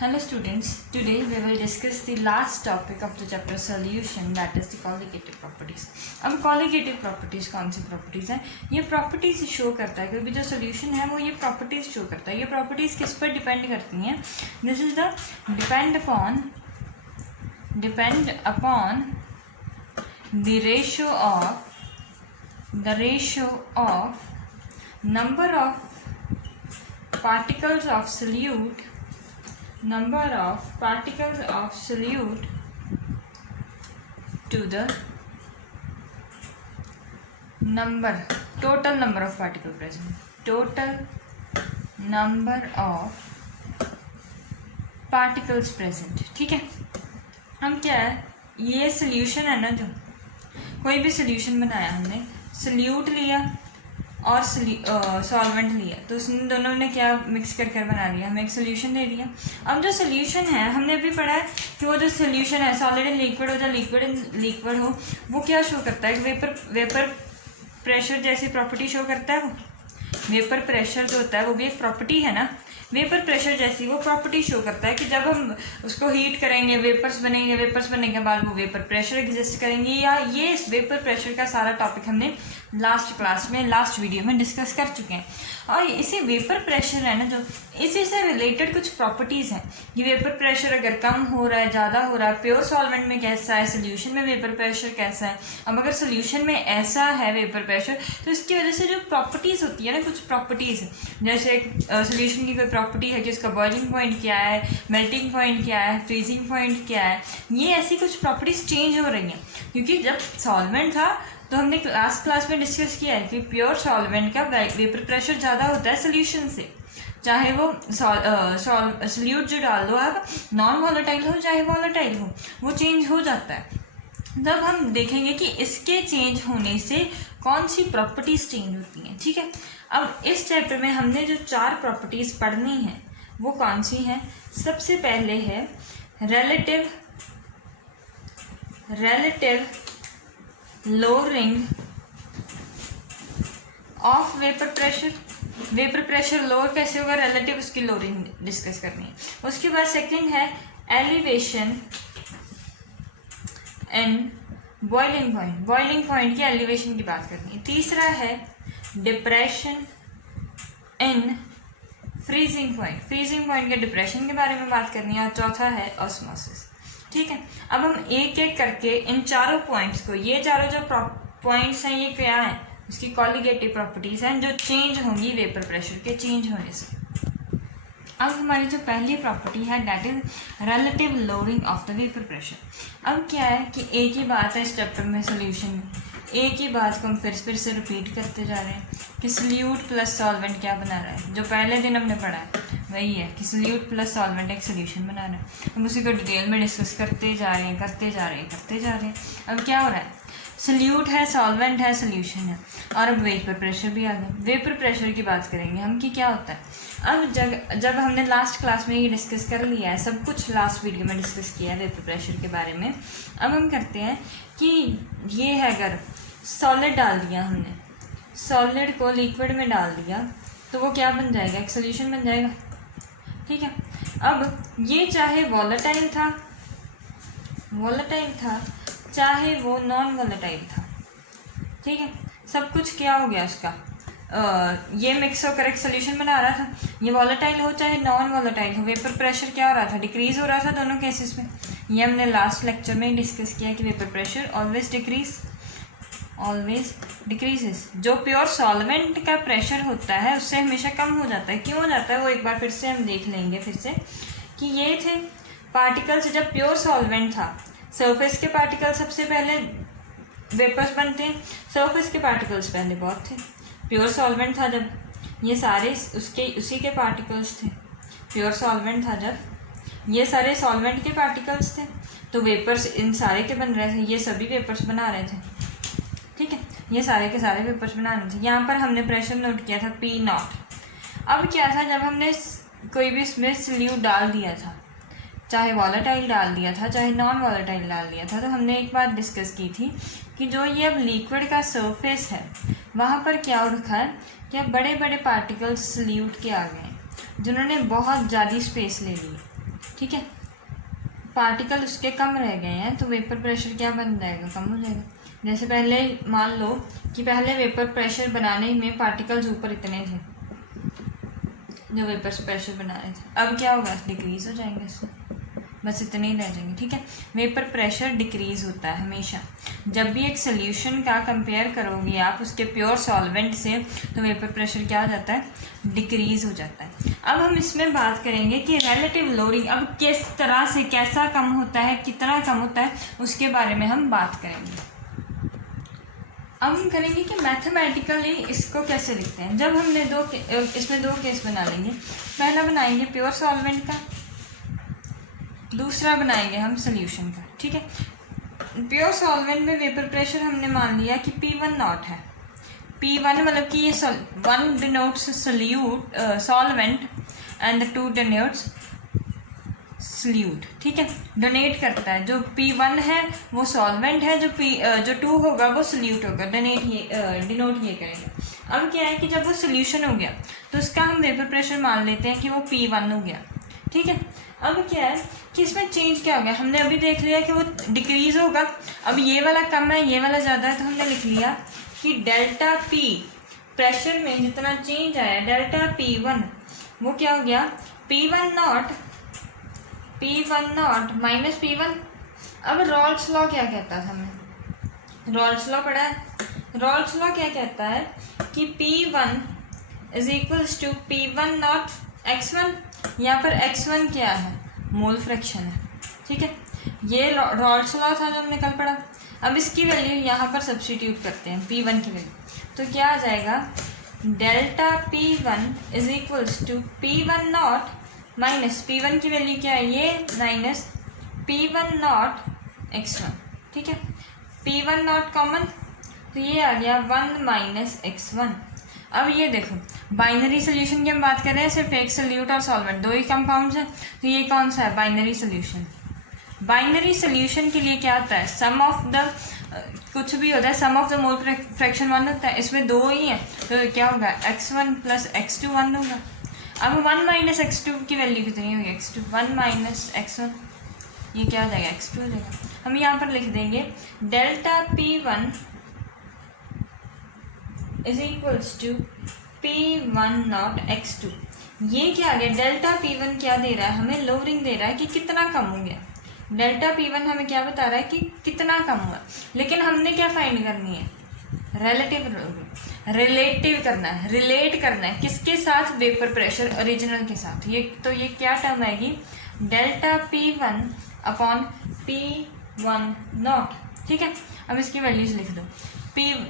Hello students, today we will discuss the last topic of the chapter solution, that is the colligative properties. अब colligative properties कौन सी properties हैं? ये properties show करता है क्योंकि जो solution है वो ये properties show करता है. ये properties किस पर depend करती हैं? This is the depend upon the ratio of number of particles of solute to the total number of particles present. Total number of particles present. ठीक है. हम क्या है, ये सोल्यूशन है ना, जो कोई भी सोल्यूशन बनाया हमने, सोल्यूट लिया और सॉल्वेंट लिया, तो उसने दोनों ने क्या मिक्स कर बना लिया, हमें एक सोल्यूशन दे दिया. अब जो सोल्यूशन है हमने अभी पढ़ा है कि वो जो सोल्यूशन है सॉलिड इन लिक्विड हो या लिक्विड हो, वो क्या शो करता है, वेपर प्रेशर जैसी प्रॉपर्टी शो करता है. वो वेपर प्रेशर जो होता है वो भी एक प्रॉपर्टी है ना, वेपर प्रेशर जैसी वो प्रॉपर्टी शो करता है कि जब हम उसको हीट करेंगे वेपर्स बनने के बाद वो वेपर प्रेशर एग्जिस्ट करेंगे. या ये इस वेपर प्रेशर का सारा टॉपिक हमने लास्ट वीडियो में डिस्कस कर चुके हैं. और इसी वेपर प्रेशर है ना, जो इसी से रिलेटेड कुछ प्रॉपर्टीज़ हैं. ये वेपर प्रेशर अगर कम हो रहा है, ज़्यादा हो रहा है, प्योर सॉल्वेंट में कैसा है, सोल्यूशन में वेपर प्रेशर कैसा है. अब अगर सोल्यूशन में ऐसा है वेपर प्रेशर, तो इसकी वजह से जो प्रॉपर्टीज़ होती है ना, कुछ प्रॉपर्टीज़ जैसे एक सोल्यूशन की कोई प्रॉपर्टी है कि उसका बॉइलिंग पॉइंट क्या है, मेल्टिंग पॉइंट क्या है, फ्रीजिंग पॉइंट क्या है, ये ऐसी कुछ प्रॉपर्टीज़ चेंज हो रही हैं. क्योंकि जब सॉल्वेंट था तो हमने क्लास में डिस्कस किया है कि प्योर सॉल्वेंट का वेपर प्रेशर ज़्यादा होता है सोल्यूशन से, चाहे वो सोल्यूट जो डाल दो आप नॉन वॉलेटाइल हो चाहे वॉलेटाइल हो, वो चेंज हो जाता है. तब हम देखेंगे कि इसके चेंज होने से कौन सी प्रॉपर्टीज़ चेंज होती हैं. ठीक है. अब इस चैप्टर में हमने जो 4 प्रॉपर्टीज़ पढ़नी हैं वो कौन सी हैं. सबसे पहले है relative lowering of vapour pressure lower कैसे होगा, रिलेटिव उसकी लोअरिंग डिस्कस करनी है. उसके बाद सेकंड है एलिवेशन इन बॉइलिंग पॉइंट की एलिवेशन की बात करनी है. तीसरा है डिप्रेशन इन फ्रीजिंग पॉइंट के डिप्रेशन के बारे में बात करनी है. और चौथा है ऑस्मोसिस. ठीक है. अब हम एक एक करके इन चारों पॉइंट्स को, ये चारों जो पॉइंट्स हैं ये क्या हैं, उसकी कॉलिगेटिव प्रॉपर्टीज़ हैं जो चेंज होंगी वेपर प्रेशर के चेंज होने से. अब हमारी जो पहली प्रॉपर्टी है that is relative lowering of the vapour pressure. अब क्या है कि एक ही बात है इस चैप्टर में, सोल्यूशन में एक ही बात को हम फिर से रिपीट करते जा रहे हैं कि सोल्यूट प्लस सॉल्वेंट क्या बना रहा है. जो पहले दिन हमने पढ़ा है वही है कि सोल्यूट प्लस सॉल्वेंट एक सोल्यूशन बना रहा है. हम उसी को डिटेल में डिस्कस करते जा रहे हैं. अब क्या हो रहा है, सोल्यूट है, सॉल्वेंट है, सोल्यूशन है, और अब वेपर प्रेशर भी आ गया. वेपर प्रेशर की बात करेंगे हम कि क्या होता है. अब जब हमने लास्ट क्लास में ये डिस्कस कर लिया है, सब कुछ लास्ट वीडियो में डिस्कस किया है वेपर प्रेशर के बारे में. अब हम करते हैं कि ये है, अगर सॉलिड डाल दिया हमने, सॉलिड को लिक्विड में डाल दिया तो वो क्या बन जाएगा, एक सोल्यूशन बन जाएगा. ठीक है. अब ये चाहे वॉलेटाइल था चाहे वो नॉन वॉलेटाइल था. ठीक है. सब कुछ क्या हो गया उसका, ये मिक्स होकर एक सोल्यूशन बना रहा था. ये वॉलेटाइल हो चाहे नॉन वॉलेटाइल हो, वेपर प्रेशर क्या हो रहा था, डिक्रीज हो रहा था दोनों केसेस में. ये हमने लास्ट लेक्चर में डिस्कस किया कि वेपर प्रेशर ऑलवेज डिक्रीजेस. जो प्योर सॉल्वेंट का प्रेशर होता है उससे हमेशा कम हो जाता है. क्यों हो जाता है वो एक बार फिर से हम देख लेंगे फिर से कि ये थे पार्टिकल्स. जब प्योर सॉल्वेंट था, सरफेस के पार्टिकल सबसे पहले वेपर्स बनते हैं, सरफेस के पार्टिकल्स पहले बहुत थे. प्योर सॉल्वेंट था जब, ये सारे उसी के पार्टिकल्स थे. प्योर सॉल्वेंट था जब, ये सारे सॉल्वेंट के पार्टिकल्स थे, तो वेपर्स इन सारे के बन रहे थे. ये सभी वेपर्स बना रहे थे. ठीक है. ये सारे के सारे वेपर्स बना रहे थे. यहाँ पर हमने प्रेशर नोट किया था P0. अब क्या था, जब हमने कोई भी इसमें सोल्यूट डाल दिया था, चाहे वॉलेटाइल डाल दिया था चाहे नॉन वॉलेटाइल डाल दिया था, तो हमने एक बात डिस्कस की थी कि जो ये अब लिक्विड का सरफेस है वहाँ पर क्या हो रखा है कि अब बड़े बड़े पार्टिकल्स सोल्यूट के आ गए हैं जिन्होंने बहुत ज़्यादा स्पेस ले ली. ठीक है, पार्टिकल उसके कम रह गए हैं तो वेपर प्रेशर क्या बन जाएगा, कम हो जाएगा। जैसे पहले मान लो कि पहले वेपर प्रेशर बनाने में पार्टिकल्स ऊपर इतने थे जो वेपर प्रेशर बना रहे थे, अब क्या होगा, डिक्रीज हो जाएंगे इससे, बस इतने ही रह जाएंगे। ठीक है, वेपर प्रेशर डिक्रीज होता है हमेशा। जब भी एक सोल्यूशन का कंपेयर करोगे आप उसके प्योर सॉल्वेंट से, तो वेपर प्रेशर क्या हो जाता है, डिक्रीज हो जाता है। अब हम इसमें बात करेंगे कि रिलेटिव लोडिंग अब किस तरह से, कैसा कम होता है, कितना कम होता है, उसके बारे में हम बात करेंगे। अब हम करेंगे कि मैथमेटिकली इसको कैसे लिखते हैं। जब हमने इसमें दो केस बना लेंगे, पहला बनाएंगे प्योर सॉल्वेंट का, दूसरा बनाएंगे हम सोल्यूशन का। ठीक है, प्योर सॉल्वेंट में वेपर प्रेशर हमने मान लिया कि P1 नॉट है। P1 मतलब कि ये 1 denotes solvent and 2 denotes solute. ठीक है, डोनेट करता है, जो P1 है वो सॉल्वेंट है, जो 2 होगा वो सल्यूट होगा, डिनोट ये करेगा। अब क्या है कि जब वो सोल्यूशन हो गया तो उसका हम वेपर प्रेशर मान लेते हैं कि वो P1 हो गया। ठीक है, अब क्या है कि इसमें चेंज क्या हो गया, हमने अभी देख लिया कि वो डिक्रीज होगा। अब ये वाला कम है, ये वाला ज़्यादा है, तो हमने लिख लिया कि डेल्टा P प्रेशर में जितना चेंज आया, डेल्टा P1 वो क्या हो गया, P1 नॉट माइनस P1। अब रॉल्स लॉ क्या कहता था, हमें रॉल्स लॉ पढ़ा है। रॉल्स लॉ क्या कहता है कि P1 is equals to P1 not x1। यहाँ पर x1 क्या है, मोल फ्रैक्शन है। ठीक है, ये रॉल्स लॉ था जो हमने कल पढ़ा। अब इसकी वैल्यू यहाँ पर सब्स्टिट्यूट करते हैं, P1 की वैल्यू, तो क्या आ जाएगा, delta P1 is equals to P1 not minus P1 की वैल्यू क्या है, ये माइनस P1 नॉट x1। ठीक है, P1 नॉट कॉमन, तो ये आ गया 1 माइनस x1। अब ये देखो, बाइनरी सोल्यूशन की हम बात कर रहे हैं, सिर्फ एक सोल्यूट और सॉल्वेंट, दो ही कंपाउंड्स हैं, तो ये कौन सा है, बाइनरी सोल्यूशन। बाइनरी सोल्यूशन के लिए क्या होता है, सम ऑफ द कुछ भी होता है, सम ऑफ द मोल फ्रैक्शन 1 होता है, इसमें दो ही हैं, तो क्या होगा, x1 प्लस x2 1 होगा। अब 1 माइनस x2 की वैल्यू कितनी होगी, x2, 1 माइनस x1, ये क्या हो जाएगा, x2 हो जाएगा। हम यहाँ पर लिख देंगे delta P1 is equals to P1 not x2। ये क्या आ गया, डेल्टा P1 क्या दे रहा है, हमें लोअरिंग दे रहा है कि कितना कम हो गया। डेल्टा P1 हमें क्या बता रहा है कि कितना कम हुआ, लेकिन हमने क्या फाइंड करनी है, रिलेटिव करना है, रिलेट करना है किसके साथ, वेपर प्रेशर ओरिजिनल के साथ। ये क्या टर्म आएगी, delta P1 upon P1 not. ठीक है, अब इसकी वैल्यूज लिख दो,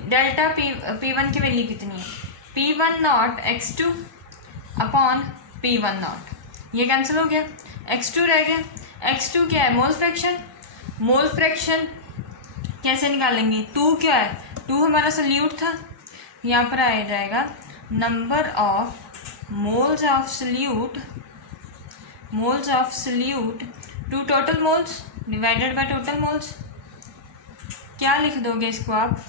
डेल्टा P1 की वैल्यू कितनी है, P1 not x2 upon P1 not, ये कैंसिल हो गया, x2 रह गया। x2 क्या है, मोल फ्रैक्शन। मोल फ्रैक्शन कैसे निकालेंगे, 2 क्या है, 2 हमारा सल्यूट था, यहाँ पर आ जाएगा number of moles of solute to total moles divided by total moles. क्या लिख दोगे इसको आप,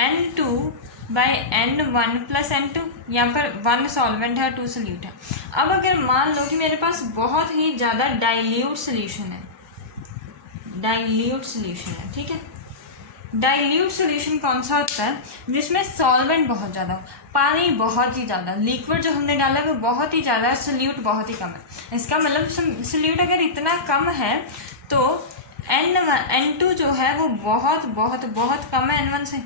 N2 by N1 plus N2। यहाँ पर 1 सॉल्वेंट है, 2 सल्यूट है। अब अगर मान लो कि मेरे पास बहुत ही ज़्यादा डाइल्यूट सोल्यूशन है, ठीक है, डाइल्यूट सोल्यूशन कौन सा होता है, जिसमें सॉल्वेंट बहुत ज़्यादा हो, पानी बहुत ही ज़्यादा, लिक्विड जो हमने डाला है वो बहुत ही ज़्यादा है, सोल्यूट बहुत ही कम है। इसका मतलब सोल्यूट अगर इतना कम है तो N2 जो है वो बहुत बहुत बहुत कम है N1 से।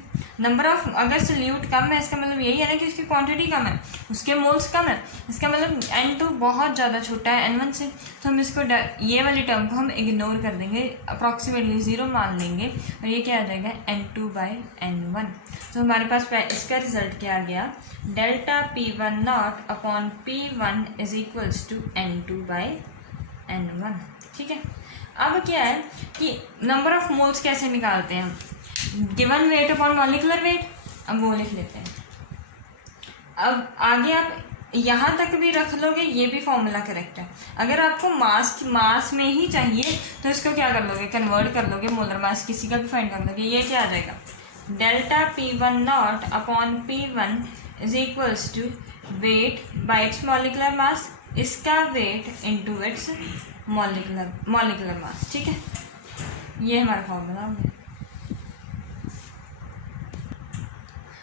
नंबर ऑफ, अगर सोल्यूट कम है इसका मतलब यही है ना कि उसकी क्वांटिटी कम है, उसके मोल्स कम है, इसका मतलब N2 बहुत ज़्यादा छोटा है N1 से। तो हम इसको ये वाली टर्म को हम इग्नोर कर देंगे, अप्रॉक्सीमेटली 0 मान लेंगे, और ये क्या आ जाएगा, N2 बाई N1। तो हमारे पास इसका रिजल्ट क्या आ गया, delta P1 not upon P1 is equals to N2 by N1। ठीक है, अब क्या है कि नंबर ऑफ मोल्स कैसे निकालते हैं हम, given weight upon molecular weight, अब वो लिख लेते हैं। अब आगे आप यहाँ तक भी रख लोगे, ये भी फॉर्मूला करेक्ट है। अगर आपको मास में ही चाहिए तो इसको क्या कर लोगे, कन्वर्ट कर लोगे, मोलर मास किसी का भी फाइंड कर लोगे। ये क्या आ जाएगा, delta P1 not upon P1 is equals to weight by its molecular mass. इसका weight into its molecular mass. ठीक है, ये हमारा फॉर्मूला हो गया।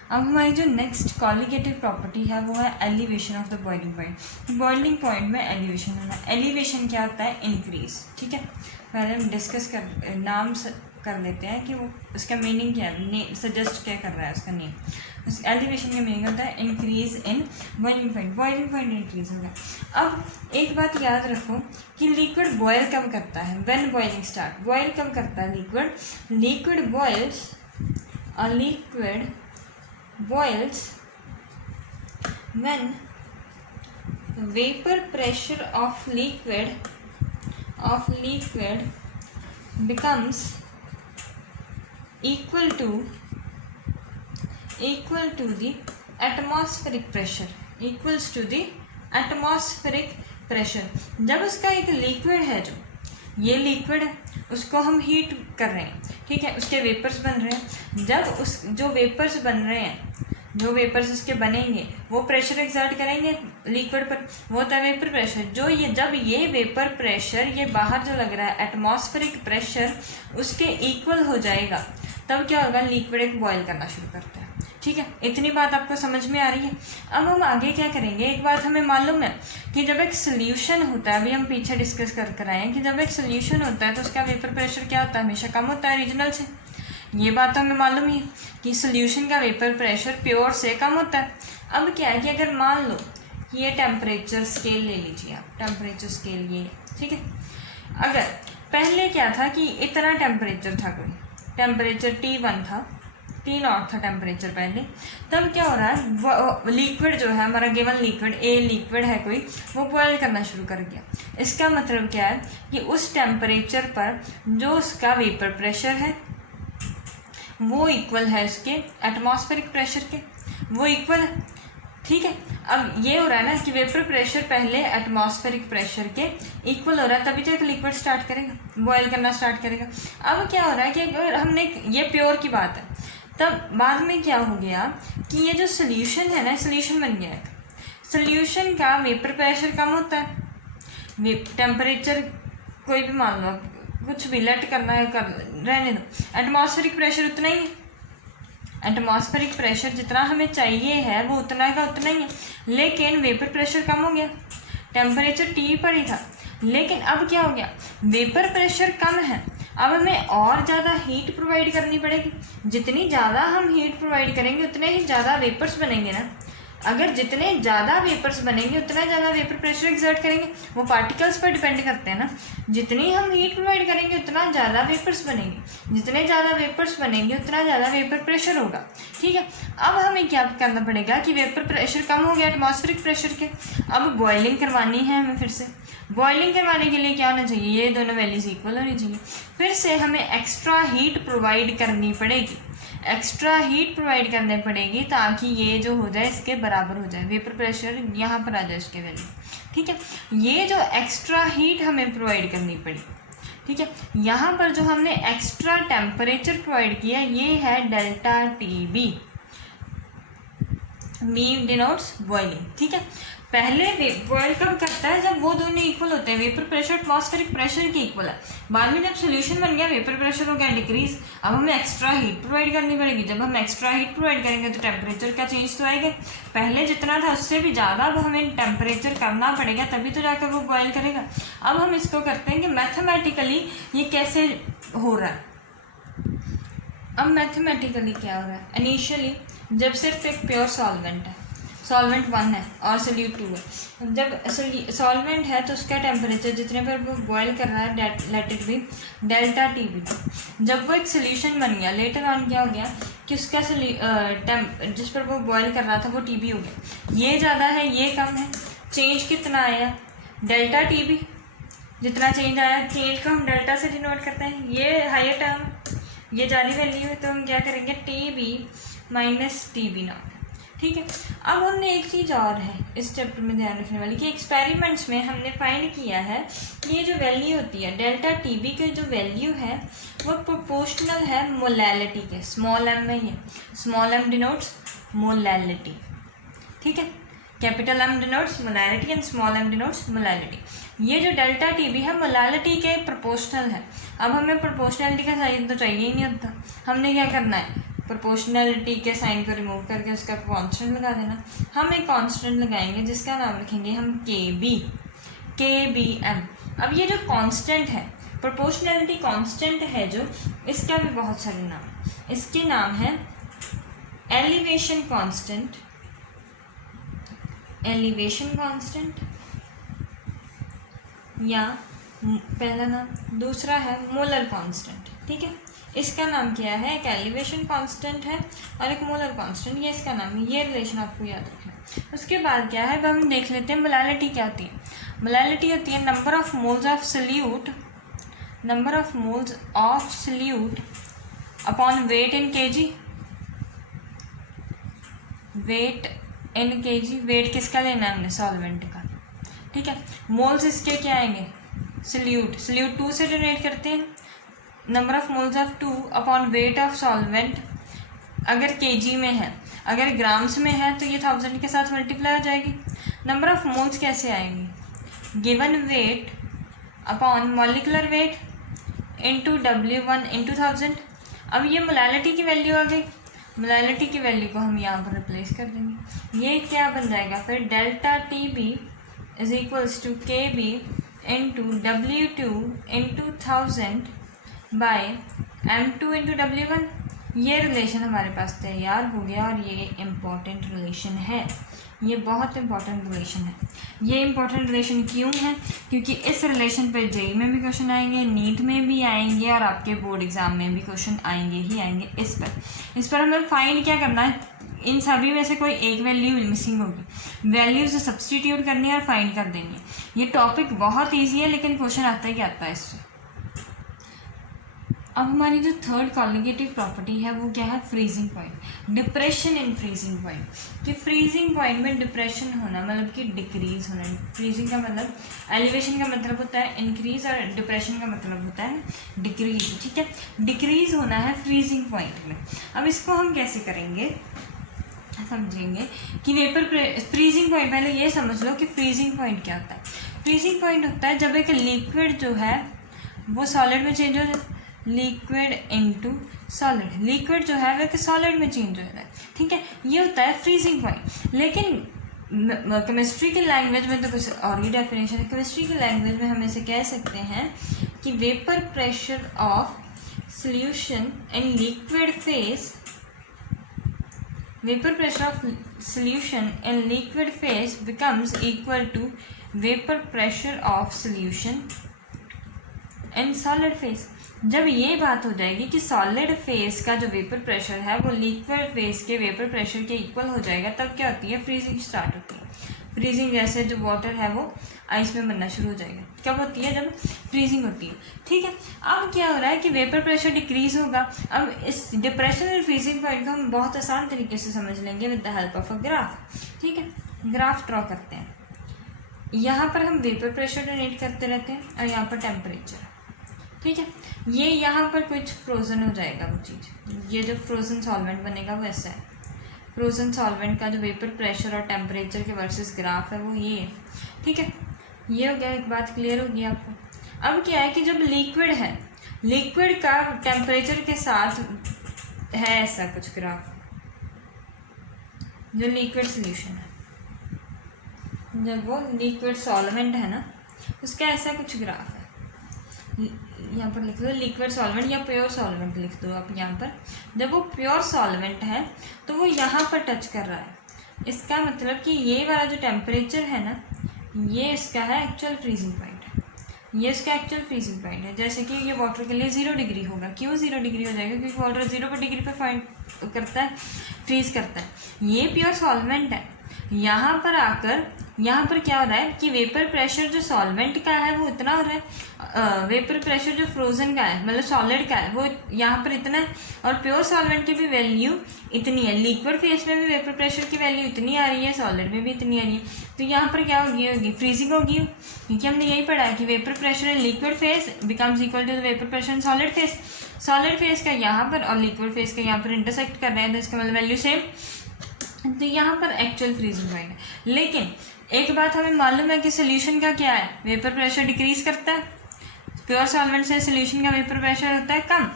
अब हमारी जो नेक्स्ट कॉलिगेटिव प्रॉपर्टी है वो है elevation of the boiling point. Boiling point में एलिवेशन होना। एलिवेशन क्या होता है? इंक्रीज। ठीक है, पहले हम डिस्कस कर लेते हैं कि वो उसका मीनिंग क्या है, सजेस्ट क्या कर रहा है उसका नेम। एलिवेशन का मीनिंग होता है increase in boiling point. Boiling point increase होगा। अब एक बात याद रखो कि लिक्विड बॉयल कब करता है? When boiling start. बॉयल कब करता है liquid boils, a liquid boils when vapor pressure of liquid becomes equal to the atmospheric pressure, equals to the atmospheric pressure। जब उसका एक लिक्विड है, जो ये लिक्विड है उसको हम हीट कर रहे हैं, ठीक है, उसके वेपर्स बन रहे हैं। जब उस जो वेपर्स बन रहे हैं, जो वेपर्स उसके बनेंगे वो प्रेशर एक्सर्ट करेंगे लिक्विड पर, वो होता है वेपर प्रेशर। जब ये वेपर प्रेशर ये बाहर जो लग रहा है एटमॉस्फेरिक प्रेशर उसके इक्वल हो जाएगा, तब क्या होगा? लिक्विड एक बॉयल करना शुरू करता है। ठीक है, इतनी बात आपको समझ में आ रही है। अब हम आगे क्या करेंगे, एक बात हमें मालूम है कि जब एक सोल्यूशन होता है, अभी हम पीछे डिस्कस कर आए हैं कि जब एक सोल्यूशन होता है तो उसका वेपर प्रेशर क्या होता है? हमेशा कम होता है ओरिजिनल से। ये बात तो हमें मालूम ही है कि सोल्यूशन का वेपर प्रेशर प्योर से कम होता है। अब क्या है कि अगर मान लो कि ये टेम्परेचर स्केल ले लीजिए आप, टेम्परेचर स्केल ये, ठीक है, अगर पहले क्या था कि इतना टेम्परेचर था, कोई टेम्परेचर T1 था, T0 था टेम्परेचर पहले, तब क्या हो रहा है? लिक्विड जो है हमारा गिवन लिक्विड, ए लिक्विड है कोई, वो बॉयल करना शुरू कर गया। इसका मतलब क्या है कि उस टेम्परेचर पर जो उसका वेपर प्रेशर है वो इक्वल है उसके एटमॉस्फेरिक प्रेशर के, वो इक्वल है। ठीक है, अब ये हो रहा है ना कि वेपर प्रेशर पहले एटमॉस्फेरिक प्रेशर के इक्वल हो रहा है, तभी तो एक लिक्विड स्टार्ट करेगा, बॉयल करना स्टार्ट करेगा। अब क्या हो रहा है कि अगर हमने, ये प्योर की बात है, तब बाद में क्या हो गया कि ये जो सोल्यूशन है ना, सोल्यूशन बन गया है, सोल्यूशन का वेपर प्रेशर कम होता है, टेम्परेचर कोई भी मान लो कुछ भी लेट करना है कर रहने दो, एटमॉस्फेरिक प्रेशर उतना ही है, एटमॉस्फेरिक प्रेशर जितना हमें चाहिए है वो उतना का उतना ही है, लेकिन वेपर प्रेशर कम हो गया, टेम्परेचर T पर ही था, लेकिन अब क्या हो गया? वेपर प्रेशर कम है, अब हमें और ज़्यादा हीट प्रोवाइड करनी पड़ेगी। जितनी ज़्यादा हम हीट प्रोवाइड करेंगे उतने ही ज़्यादा वेपर्स बनेंगे ना। अगर जितने ज़्यादा वेपर्स बनेंगे उतना ज़्यादा वेपर प्रेशर एक्सर्ट करेंगे, वो पार्टिकल्स पर डिपेंड करते हैं ना। जितनी हम हीट प्रोवाइड करेंगे उतना ज़्यादा वेपर्स बनेंगे, जितने ज़्यादा वेपर्स बनेंगे उतना ज़्यादा वेपर प्रेशर होगा। ठीक है, अब हमें क्या करना पड़ेगा कि वेपर प्रेशर कम हो गया एटमॉस्फेरिक प्रेशर के, अब बॉइलिंग करवानी है हमें। फिर से बॉइलिंग करवाने के लिए क्या होना चाहिए? ये दोनों वैल्यूज इक्वल होनी चाहिए। फिर से हमें एक्स्ट्रा हीट प्रोवाइड करनी पड़ेगी, एक्स्ट्रा हीट प्रोवाइड करने पड़ेगी ताकि ये जो हो जाए इसके बराबर हो जाए, वेपर प्रेशर यहाँ पर आ जाए इसके वैल्यू। ठीक है, ये जो एक्स्ट्रा हीट हमें प्रोवाइड करनी पड़ी, ठीक है, यहाँ पर जो हमने एक्स्ट्रा टेम्परेचर प्रोवाइड किया ये है delta TB, mean denotes boiling. ठीक है, पहले बॉयल कब करता है? जब वो दोनों इक्वल होते हैं, वेपर प्रेशर एटमॉस्फेरिक प्रेशर की इक्वल है। बाद में जब सोल्यूशन बन गया वेपर प्रेशर हो गया डिक्रीज, अब हमें एक्स्ट्रा हीट प्रोवाइड करनी पड़ेगी। जब हम एक्स्ट्रा हीट प्रोवाइड करेंगे तो टेम्परेचर का चेंज तो आएगा, पहले जितना था उससे भी ज़्यादा अब हमें टेम्परेचर करना पड़ेगा, तभी तो जाकर वो बॉयल करेगा। अब हम इसको करते हैं कि मैथमेटिकली ये कैसे हो रहा है। अब मैथमेटिकली क्या हो रहा है? इनिशियली जब सिर्फ एक प्योर सॉल्वेंट है, सॉल्वेंट 1 है और सोल्यूट 2 है, जब सॉल्वेंट है तो उसका टेम्परेचर जितने पर वो बॉयल कर रहा है let it be delta TB। जब वो एक सोल्यूशन बन गया, लेटर ऑन क्या हो गया कि उसका जिस पर वो बॉयल कर रहा था वो TB हो गया। ये ज़्यादा है ये कम है, चेंज कितना आया? Delta TB। जितना चेंज आया, चेंज को हम डेल्टा से डिनोट करते हैं, ये हायर टर्म, ये जारी वैल्यू है, तो हम क्या करेंगे TB माइनस TB0। ठीक है, अब हमने एक चीज़ और है इस चैप्टर में ध्यान रखने वाली कि एक्सपेरिमेंट्स में हमने फाइंड किया है कि ये जो वैल्यू होती है डेल्टा TB की जो वैल्यू है वो प्रोपोर्शनल है मोलैलिटी के, स्मॉल m में, ये स्मॉल m डिनोट्स मोलैलिटी। ठीक है, capital M denotes molality and small M denotes molality. ये जो डेल्टा टी बी है मोलैलिटी के प्रोपोर्शनल है। अब हमें प्रोपोर्शनलिटी का साइन तो चाहिए ही नहीं होता, हमने क्या करना है, प्रोपोर्शनलिटी के साइन को रिमूव करके उसका कांस्टेंट लगा देना। हम एक कांस्टेंट लगाएंगे जिसका नाम रखेंगे हम के बी एम। अब ये जो कांस्टेंट है, प्रोपोर्शनलिटी कांस्टेंट है जो, इसका भी बहुत सारे नाम है। इसके नाम है एलिवेशन कांस्टेंट, एलिवेशन कांस्टेंट या पहला नाम, दूसरा है मोलर कांस्टेंट। ठीक है, इसका नाम क्या है, एक एलिवेशन कांस्टेंट है और एक मोलर कांस्टेंट, ये इसका नाम है। ये रिलेशन आपको याद रखना। उसके बाद क्या है, अब हम देख लेते हैं मोलैलिटी क्या होती है। मोलैलिटी होती है number of moles of solute, number of moles of solute upon weight in KG, weight in KG. Weight किसका लेना है हमने, सॉल्वेंट का। ठीक है, मोल्स इसके क्या आएंगे, सल्यूट 2 से जनरेट करते हैं। Number of moles of 2 upon weight of solvent, अगर केजी में है, अगर ग्राम्स में है तो ये 1000 के साथ मल्टीप्लाई हो जाएगी। नंबर ऑफ मोल्स कैसे आएंगे, given weight upon molecular weight into W1 into 1000। अब ये मोलैलिटी की वैल्यू आ गई, मोलैलिटी की वैल्यू को हम यहाँ पर रिप्लेस कर देंगे। ये क्या बन जाएगा फिर, delta T B is equals to K B into W2 into 1000 by M2 into W1। ये रिलेशन हमारे पास तैयार हो गया और ये इम्पॉर्टेंट रिलेशन है, ये बहुत इम्पॉर्टेंट रिलेशन है। ये इम्पॉर्टेंट रिलेशन क्यों है, क्योंकि इस रिलेशन पर जेई में भी क्वेश्चन आएंगे, नीट में भी आएंगे और आपके बोर्ड एग्जाम में भी क्वेश्चन आएंगे ही आएंगे। इस पर हमें फाइंड क्या करना है, इन सभी में से कोई एक वैल्यू मिसिंग होगी, वैल्यूज सब्सटीट्यूट करनी है और फाइंड कर देनी है। ये टॉपिक बहुत ईजी है लेकिन क्वेश्चन आता ही आता है इससे। अब हमारी जो थर्ड कॉलिगेटिव प्रॉपर्टी है वो क्या है, freezing point, depression in freezing point. कि फ्रीजिंग पॉइंट में डिप्रेशन होना मतलब कि डिक्रीज होना। फ्रीजिंग का मतलब, एलिवेशन का मतलब होता है इंक्रीज और डिप्रेशन का मतलब होता है डिक्रीज। ठीक है, डिक्रीज होना है फ्रीजिंग पॉइंट में। अब इसको हम कैसे करेंगे समझेंगे कि वेपर फ्रीजिंग पॉइंट, पहले ये समझ लो कि फ्रीजिंग पॉइंट क्या होता है। फ्रीजिंग पॉइंट होता है जब एक लिक्विड जो है वो सॉलिड में चेंज हो जाए, लिक्विड इनटू सॉलिड, लिक्विड जो है वह सॉलिड में चेंज हो जाता है। ठीक है, ये होता है फ्रीजिंग पॉइंट। लेकिन केमिस्ट्री की लैंग्वेज में तो कुछ और ही डेफिनेशन है। केमिस्ट्री की लैंग्वेज में हम इसे कह सकते हैं कि vapour pressure of solution in liquid phase, vapor pressure of solution in liquid phase becomes equal to vapor pressure of solution in solid phase। जब ये बात हो जाएगी कि सॉलिड फेज का जो वेपर प्रेशर है वो लिक्विड फेज के वेपर प्रेशर के इक्वल हो जाएगा, तब क्या होती है, फ्रीजिंग स्टार्ट होती है। फ्रीजिंग जैसे जो वाटर है वो आइस में बनना शुरू हो जाएगा। कब होती है, जब फ्रीजिंग होती है। ठीक है, अब क्या हो रहा है कि वेपर प्रेशर डिक्रीज होगा। अब इस डिप्रेशन और फ्रीजिंग पॉइंट को हम बहुत आसान तरीके से समझ लेंगे with the help of a graph. ठीक है, ग्राफ ड्रॉ करते हैं। यहाँ पर हम वेपर प्रेशर डोनेट करते रहते हैं और यहाँ पर टेम्परेचर। ठीक है, ये यहाँ पर कुछ फ्रोज़न हो जाएगा वो चीज़, ये जो फ्रोज़न सॉल्वेंट बनेगा वो ऐसा है। फ्रोज़न सॉल्वेंट का जो वेपर प्रेशर और टेम्परेचर के वर्सेस ग्राफ है वो ये है। ठीक है, ये हो गया, एक बात क्लियर होगी आपको। अब क्या है कि जब लिक्विड है, लिक्विड का टेम्परेचर के साथ है ऐसा कुछ ग्राफ, जो लिक्विड सॉल्यूशन है, जब वो लिक्विड सॉल्वेंट है ना उसका ऐसा कुछ ग्राफ है। यहाँ पर लिख दो लिक्विड सॉल्वेंट या प्योर सॉल्वेंट लिख दो आप यहाँ पर। जब वो प्योर सॉल्वेंट है तो वो यहाँ पर टच कर रहा है, इसका मतलब कि ये वाला जो टेम्परेचर है ना ये इसका है एक्चुअल फ्रीजिंग पॉइंट है, ये इसका एक्चुअल फ्रीजिंग पॉइंट है। जैसे कि ये वाटर के लिए 0 डिग्री होगा। क्यों 0 डिग्री हो जाएगा, क्योंकि वाटर 0 डिग्री पर फाइंड करता है, फ्रीज करता है। ये प्योर सॉल्वेंट है। यहाँ पर आकर यहाँ पर क्या हो रहा है कि वेपर प्रेशर जो सॉल्वेंट का है वो इतना हो रहा है, वेपर प्रेशर जो फ्रोजन का है मतलब सॉलिड का है वो यहाँ पर इतना है, और प्योर सॉल्वेंट की भी वैल्यू इतनी है। लिक्विड फेज में भी वेपर प्रेशर की वैल्यू इतनी आ रही है, सॉलिड में भी इतनी आ रही है। तो यहाँ पर क्या होगी फ्रीजिंग होगी, क्योंकि हमने यही पढ़ा है कि vapour pressure in liquid phase becomes equal to the vapour pressure in solid phase. Solid phase का यहाँ पर और लिक्विड फेज का यहाँ पर इंटरसेक्ट कर रहे हैं तो इसका मतलब वैल्यू सेम। तो यहाँ पर एक्चुअल फ्रीजिंग पॉइंट है। लेकिन एक बात हमें मालूम है कि सोल्यूशन का क्या है, वेपर प्रेशर डिक्रीज करता है। प्योर सॉल्वेंट से सोल्यूशन का वेपर प्रेशर होता है कम।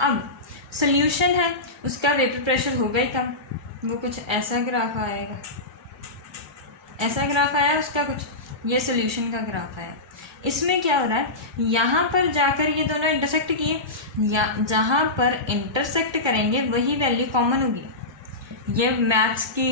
अब सोल्यूशन है, उसका वेपर प्रेशर होगा ही कम। वो कुछ ऐसा ग्राफ आएगा, ऐसा ग्राफ आया उसका कुछ, ये सोल्यूशन का ग्राफ आया। इसमें क्या हो रहा है, यहाँ पर जाकर ये दोनों इंटरसेक्ट किए, या जहाँ पर इंटरसेक्ट करेंगे वही वैल्यू कॉमन होगी। ये मैथ्स की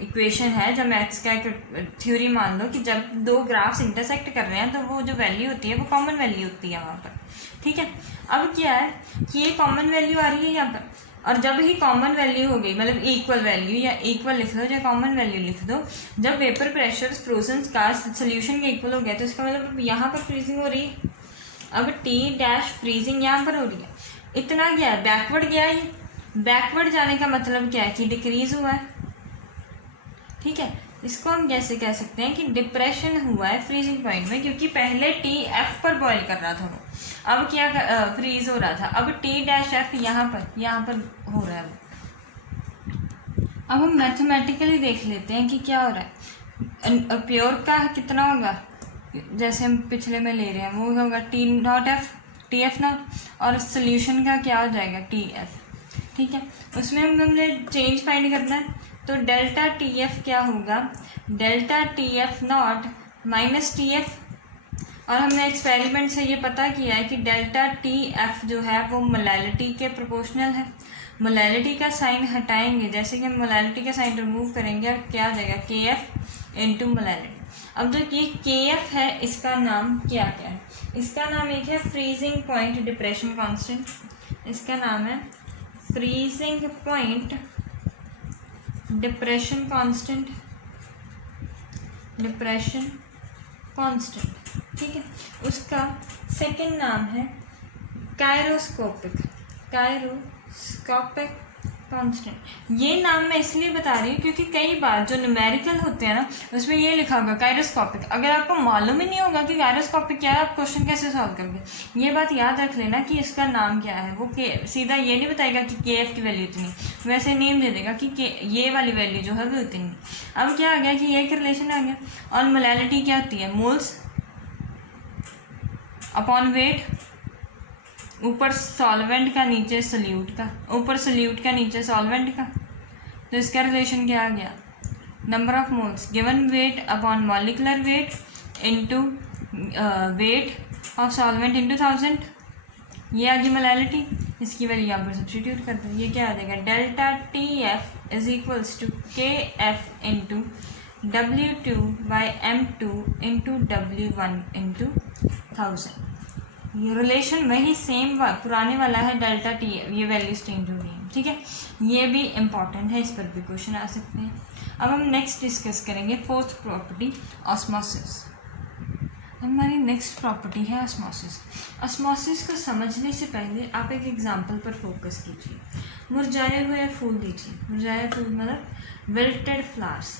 इक्वेशन है, जब मैथ्स का एक थ्योरी मान लो कि जब दो ग्राफ्स इंटरसेक्ट कर रहे हैं तो वो जो वैल्यू होती है वो कॉमन वैल्यू होती है वहाँ पर, ठीक है। अब क्या है कि ये कॉमन वैल्यू आ रही है यहाँ पर, और जब ही कॉमन वैल्यू हो गई, मतलब इक्वल वैल्यू या इक्वल लिख दो या कॉमन वैल्यू लिख दो, जब वेपर प्रेशर फ्रोजन का सोल्यूशन के इक्वल हो गया तो इसका मतलब यहाँ पर फ्रीजिंग हो रही है। अब टी डैश फ्रीजिंग यहाँ पर हो रही है, इतना क्या है, बैकवर्ड गया है। बैकवर्ड जाने का मतलब क्या है कि डिक्रीज हुआ है, ठीक है। इसको हम कैसे कह सकते हैं कि डिप्रेशन हुआ है फ्रीजिंग पॉइंट में, क्योंकि पहले टी एफ पर बॉयल कर रहा था वो, अब क्या फ्रीज हो रहा था। अब टी डैश एफ यहाँ पर हो रहा है वो। अब हम मैथमेटिकली देख लेते हैं कि क्या हो रहा है। प्योर का कितना होगा, जैसे हम पिछले में ले रहे हैं वो होगा T not F, T F not, और सोल्यूशन का क्या हो जाएगा टी एफ, ठीक है। उसमें हमने चेंज फाइंड करना है, तो डेल्टा टी एफ क्या होगा, delta T F not minus T F. और हमने एक्सपेरिमेंट से ये पता किया है कि डेल्टा टी एफ जो है वो मोलैलिटी के प्रोपोर्शनल है। मोलैलिटी का साइन हटाएंगे, जैसे कि हम मोलैलिटी का साइन रिमूव करेंगे और क्या आ जाएगा, के एफ इंटू मोलैलिटी। अब जो ये के एफ है इसका नाम क्या क्या है, इसका नाम एक है फ्रीजिंग पॉइंट डिप्रेशन कांस्टेंट, इसका नाम है freezing point depression constant, depression constant, ठीक है। उसका सेकंड नाम है कायरोस्कोपिक, कायरोस्कोपिक कांस्टेंट। ये नाम मैं इसलिए बता रही हूँ क्योंकि कई बार जो न्यूमेरिकल होते हैं ना उसमें ये लिखा होगा कायरोस्कोपिक, अगर आपको मालूम ही नहीं होगा कि कायरोस्कोपिक क्या है आप क्वेश्चन कैसे सॉल्व करोगे। ये बात याद रख लेना कि इसका नाम क्या है, वो के सीधा ये नहीं बताएगा कि के एफ की वैल्यू इतनी, वैसे नेम दे देगा कि ये वाली वैल्यू जो है वो इतनी। अब क्या आ गया कि ये एक रिलेशन आ गया, और मोलैलिटी क्या होती है, मोल्स अपॉन वेट, ऊपर सॉल्वेंट का नीचे सल्यूट का, ऊपर सल्यूट का नीचे सॉल्वेंट का। तो इसका रिलेशन क्या आ गया, number of moles given weight upon molecular weight into weight of solvent into 1000। ये आ गई मोलैलिटी, इसकी वैल्यू यहाँ पर सब्स्टिट्यूट कर दो, ये क्या आ जाएगा, delta T F is equals to K F into W2/M2 into W1 into 1000। ये रिलेशन वही सेम पुराने वाला है, डेल्टा टी, ये वैल्यूज चेंज हो गई हैं, ठीक है। ये भी इम्पॉर्टेंट है, इस पर भी क्वेश्चन आ सकते हैं। अब हम नेक्स्ट डिस्कस करेंगे फोर्थ प्रॉपर्टी, ऑस्मोसिस। हमारी नेक्स्ट प्रॉपर्टी है ऑस्मोसिस। ऑस्मोसिस को समझने से पहले आप एक एग्जांपल पर फोकस कीजिए। मुरझाए हुए फूल लीजिए, मुरझाए फूल मतलब विल्टेड फ्लावर्स,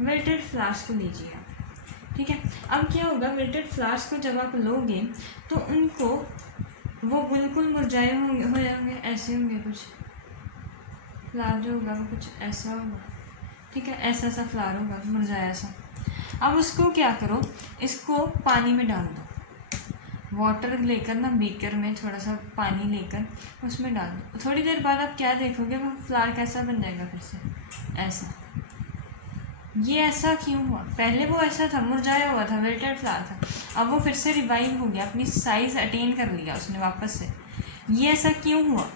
विल्टेड फ्लावर्स को लीजिए आप, ठीक है। अब क्या होगा, विल्टेड फ्लावर्स को जब आप लोगे तो उनको वो बिल्कुल मुरझाए होंगे, ऐसे होंगे, कुछ फ्लावर जो होगा वो कुछ ऐसा होगा, ठीक है, ऐसा सा फ्लावर होगा मुरझाया सा। अब उसको क्या करो, इसको पानी में डाल दो, वाटर लेकर ना बीकर में थोड़ा सा पानी लेकर उसमें डाल दो। थोड़ी देर बाद आप क्या देखोगे, वो फ्लावर कैसा बन जाएगा, फिर से ऐसा। ये ऐसा क्यों हुआ, पहले वो ऐसा था, मुरझाया हुआ था, विल्टेड फ्लावर था, अब वो फिर से रिवाइव हो गया, अपनी साइज़ अटेन कर लिया उसने वापस से। ये ऐसा क्यों हुआ,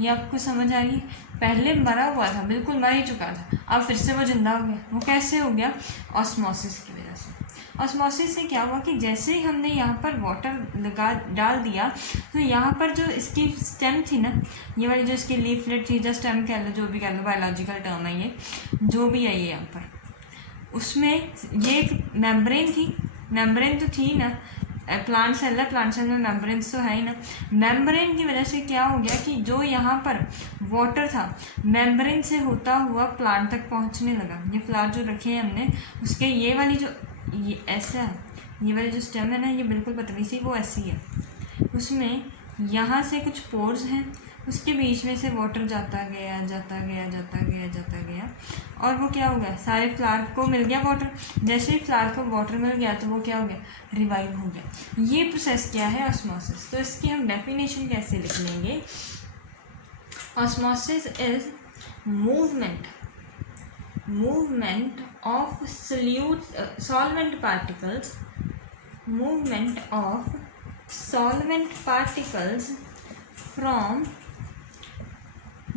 ये आपको समझ आ रही है। पहले मरा हुआ था, बिल्कुल मर ही चुका था, अब फिर से वो जिंदा हो गया। वो कैसे हो गया, ऑस्मोसिस की वजह से। ऑस्मोसिस से क्या हुआ कि जैसे ही हमने यहाँ पर वाटर डाल दिया तो यहाँ पर जो इसकी स्टेम थी ना, ये वाली जो इसकी लीफलेट थी, या स्टेम कह लो, जो भी कह लो, बायोलॉजिकल टर्म है ये, जो भी है ये यहाँ पर, उसमें ये एक मेम्ब्रेन थी, मेम्ब्रेन तो थी ना, प्लांट सेल है, प्लांट सेल में मेम्ब्रेन्स तो है ही ना। मेम्ब्रेन की वजह से क्या हो गया कि जो यहाँ पर वाटर था मेम्ब्रेन से होता हुआ प्लांट तक पहुँचने लगा। ये फ्लावर जो रखे हैं हमने, उसके ये वाली जो ये ऐसा है, ये वाली जो स्टेम है ना, ये बिल्कुल पतली सी, वो ऐसी है, उसमें यहाँ से कुछ पोर्स हैं, उसके बीच में से वाटर जाता गया जाता गया जाता गया जाता गया, और वो क्या हो गया, सारे फ्लावर को मिल गया वाटर। जैसे ही फ्लावर को वाटर मिल गया तो वो क्या हो गया, रिवाइव हो गया। ये प्रोसेस क्या है, ऑस्मोसिस। तो इसकी हम डेफिनेशन कैसे लिख लेंगे, osmosis is movement of solvent particles from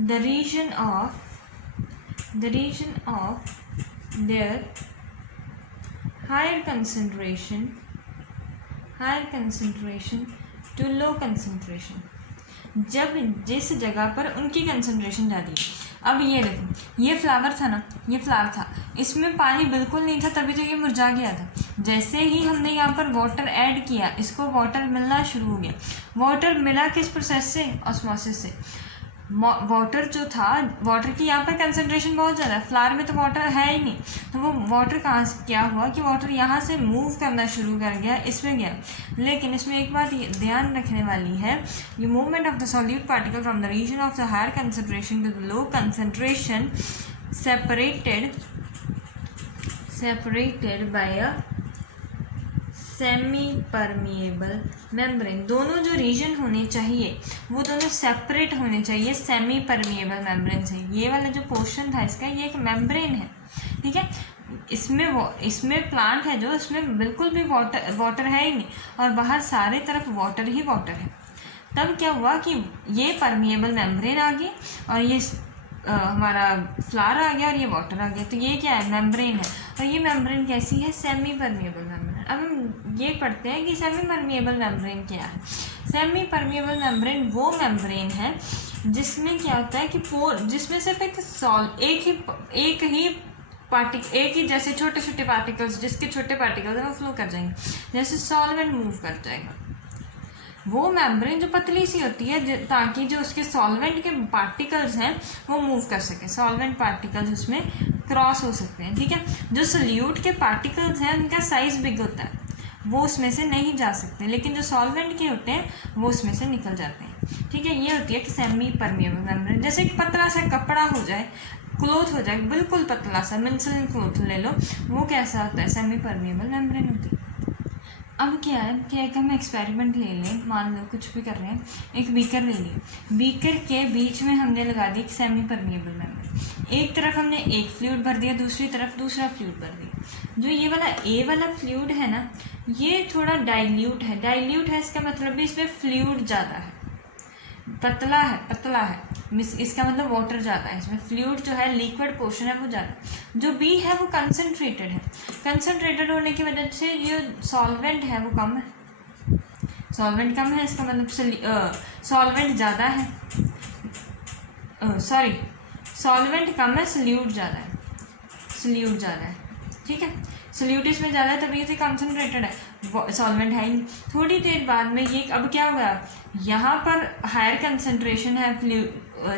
the region of their higher concentration to low concentration, जब जिस जगह पर उनकी कंसंट्रेशन ज़्यादा है। अब ये देखो, ये फ्लावर था ना, ये फ्लावर था, इसमें पानी बिल्कुल नहीं था, तभी तो ये मुरझा गया था। जैसे ही हमने यहाँ पर वाटर ऐड किया, इसको वाटर मिलना शुरू हो गया। वाटर मिला किस प्रोसेस से, ऑस्मोसिस से। वाटर जो था, वाटर की यहाँ पर कंसंट्रेशन बहुत ज़्यादा है, फ्लावर में तो वाटर है ही नहीं, तो वो वाटर कहाँ से क्या हुआ कि वाटर यहाँ से मूव करना शुरू कर गया, इसमें गया। लेकिन इसमें एक बात ध्यान रखने वाली है, ये movement of the solute particle from the region of the higher concentration to the low concentration separated by a semi permeable membrane. दोनों जो रीजन होने चाहिए वो दोनों सेपरेट होने चाहिए सेमी परमिएबल मेम्ब्रेन से। ये वाला जो पोर्शन था इसका, ये एक मेम्ब्रेन है, ठीक है। इसमें प्लांट है जो, इसमें बिल्कुल भी वाटर है ही नहीं, और बाहर सारे तरफ वाटर ही वाटर है। तब क्या हुआ कि ये परमिएबल मेम्ब्रेन आ गई, और ये हमारा फ्लावर आ गया, और ये वाटर आ गया। तो ये क्या है, मेम्ब्रेन है। और ये मेम्ब्रेन कैसी है, सेमी परमिएबल मेम्ब्रेन। अब हम ये पढ़ते हैं कि सेमी परमिएबल मेम्ब्रेन क्या है। सेमी परमिएबल मेम्ब्रेन वो मेम्ब्रेन है जिसमें क्या होता है कि जिसमें सिर्फ एक ही जैसे छोटे छोटे पार्टिकल्स, जिसके छोटे पार्टिकल्स हैं वो फ्लो कर जाएंगे, जैसे सॉल्वेंट मूव कर जाएगा। वो मेम्ब्रेन जो पतली सी होती है, ताकि जो उसके सॉल्वेंट के पार्टिकल्स हैं वो मूव कर सके, सॉल्वेंट पार्टिकल्स उसमें क्रॉस हो सकते हैं, ठीक है। जो सॉल्यूट के पार्टिकल्स हैं उनका साइज़ बिग होता है, वो उसमें से नहीं जा सकते, लेकिन जो सॉल्वेंट के होते हैं वो उसमें से निकल जाते हैं, ठीक है। ये होती है कि सेमी परमिएबल मेम्ब्रेन। जैसे एक पतला सा कपड़ा हो जाए, क्लोथ हो जाए, बिल्कुल पतला सा मिन्सलिन क्लोथ ले लो, वो कैसा होता है, सेमी परमिएबल मेम्ब्रेन होती है। अब क्या है कि एक हम एक्सपेरिमेंट ले लें, मान लो कुछ भी कर रहे हैं, एक बीकर ले लिया, बीकर के बीच में हमने लगा दी एक सेमी परमिएबल मेम्ब्रेन। एक तरफ हमने एक फ्लूइड भर दिया, दूसरी तरफ दूसरा फ्लूइड भर दिया। जो ये वाला ए वाला फ्लूइड है ना, ये थोड़ा डाइल्यूट है, इसका मतलब भी इसमें फ्लूइड ज़्यादा है, पतला है, इसका मतलब वाटर ज़्यादा है इसमें, फ्लूइड जो है, लिक्विड पोर्शन है वो ज़्यादा। जो बी है वो कंसनट्रेटेड होने की वजह से ये सॉल्वेंट है वो कम है, सॉल्वेंट कम है, इसका मतलब सॉल्वेंट ज़्यादा है, सॉल्वेंट कम है, सॉल्यूट ज़्यादा है, ठीक है। सॉल्यूट इसमें ज़्यादा है तभी से कंसनट्रेटेड है, सॉल्वेंट है ही नहीं। थोड़ी देर बाद में ये अब क्या हुआ, यहाँ पर हायर कंसनट्रेशन है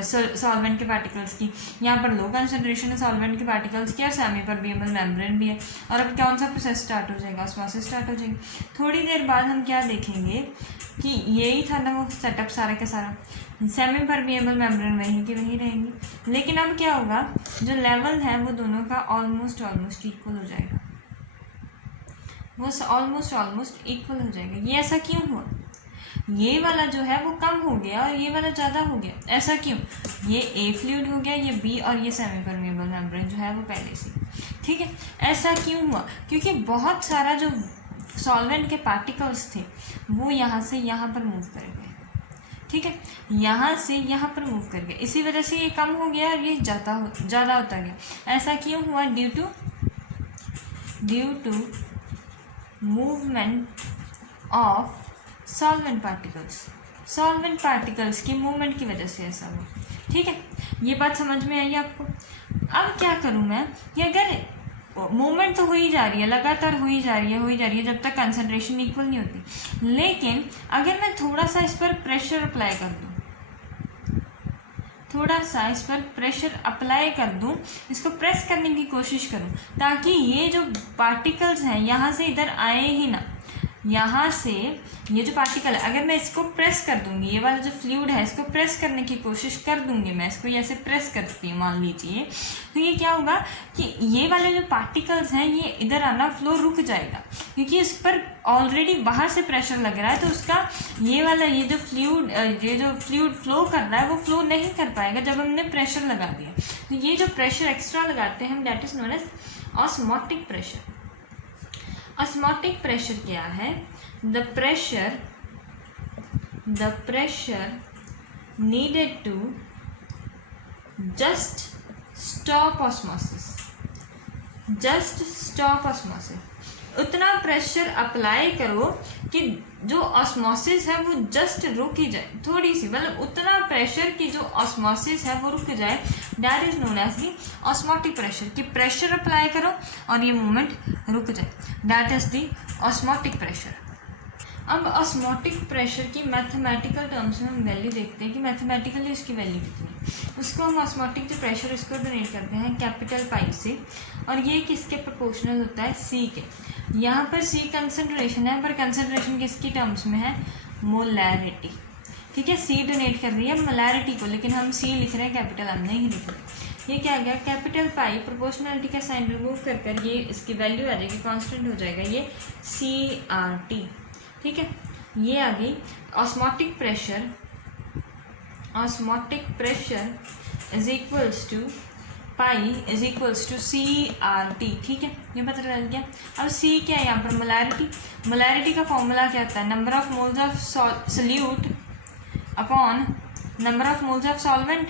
सॉल्वेंट के पार्टिकल्स की, यहाँ पर लो कंसनट्रेशन है सॉल्वेंट के पार्टिकल्स की, और सेमी परमिएबल मेम्ब्रेन भी है। और अब कौन सा प्रोसेस स्टार्ट हो जाएगा, ऑस्मोसिस स्टार्ट हो जाएगी। थोड़ी देर बाद हम क्या देखेंगे कि यही था ना वो सेटअप सारा का सारा, सेमी परमिएबल मेम्ब्रेन वहीं की वहीं रहेंगी। लेकिन अब क्या होगा, जो लेवल है वो दोनों का ऑलमोस्ट इक्वल हो जाएगा, वो ऑलमोस्ट इक्वल हो जाएगा। ये ऐसा क्यों हुआ, ये वाला जो है वो कम हो गया और ये वाला ज़्यादा हो गया, ऐसा क्यों, ये ए फ्लूइड हो गया, ये बी, और ये सेमी परमिएबल मेम्ब्रेन जो है वो पहले से, ठीक है। ऐसा क्यों हुआ, क्योंकि बहुत सारा जो सॉल्वेंट के पार्टिकल्स थे वो यहाँ से यहाँ पर मूव कर गए, ठीक है, यहाँ से यहाँ पर मूव कर गए, इसी वजह से ये कम हो गया और ये ज़्यादा होता गया। ऐसा क्यों हुआ, due to movement of solvent particles की मूवमेंट की वजह से ऐसा हुआ, ठीक है। ये बात समझ में आई आपको। अब क्या करूँ मैं कि अगर मूवमेंट तो हो ही जा रही है, लगातार हो ही जा रही है जब तक कंसंट्रेशन इक्वल नहीं होती, लेकिन अगर मैं थोड़ा सा इस पर प्रेशर अप्लाई कर दूँ, इसको प्रेस करने की कोशिश करूँ, ताकि ये जो पार्टिकल्स हैं यहाँ से इधर आए ही ना, यहाँ से ये जो पार्टिकल है, अगर मैं इसको प्रेस कर दूंगी, ये वाला जो फ्लूइड है इसको प्रेस करने की कोशिश कर दूंगी, मैं इसको ऐसे प्रेस करती हूँ मान लीजिए, तो ये क्या होगा कि ये वाले जो पार्टिकल्स हैं ये इधर आना, फ्लो रुक जाएगा, क्योंकि इस पर ऑलरेडी बाहर से प्रेशर लग रहा है। तो उसका ये वाला ये जो फ्लूइड फ्लो कर रहा है वो फ्लो नहीं कर पाएगा जब हमने प्रेशर लगा दिया। तो ये जो प्रेशर एक्स्ट्रा लगाते हैं हम, that is known as osmotic pressure. Osmotic pressure क्या है? The pressure needed to just stop osmosis. उतना प्रेशर अप्लाई करो कि जो ऑस्मोसिस है वो जस्ट रुक ही जाए, थोड़ी सी, मतलब उतना प्रेशर की जो ऑस्मोसिस है वो रुक जाए, that is known as the osmotic pressure. कि प्रेशर अप्लाई करो और ये मूवमेंट रुक जाए, that is the osmotic pressure. अब ऑस्मोटिक प्रेशर की मैथमेटिकल टर्म्स में हम वैल्यू देखते हैं कि मैथमेटिकली उसकी वैल्यू कितनी है। उसको हम ऑस्मोटिक जो प्रेशर इसको डोनेट करते हैं कैपिटल पाई से, और ये किसके प्रोपोर्शनल होता है? सी के। यहाँ पर सी कंसंट्रेशन है, पर कंसंट्रेशन किसकी टर्म्स में है? मोलैरिटी। ठीक है, सी डोनेट कर रही है मोलैरिटी को, लेकिन हम सी लिख रहे हैं, कैपिटल हम नहीं लिख रहे। ये क्या आ गया? कैपिटल पाई, प्रोपोर्शनलिटी का साइन रिमूव कर ये इसकी वैल्यू आ जाएगी, कांस्टेंट हो जाएगा ये CRT। ठीक है, ये आ गई osmotic pressure is equals to pi is equals to CRT। ठीक है, ये पता चल गया। अब सी क्या है यहाँ पर? मोलैरिटी का फॉर्मूला क्या होता है? Number of moles of solute upon number of moles of solvent.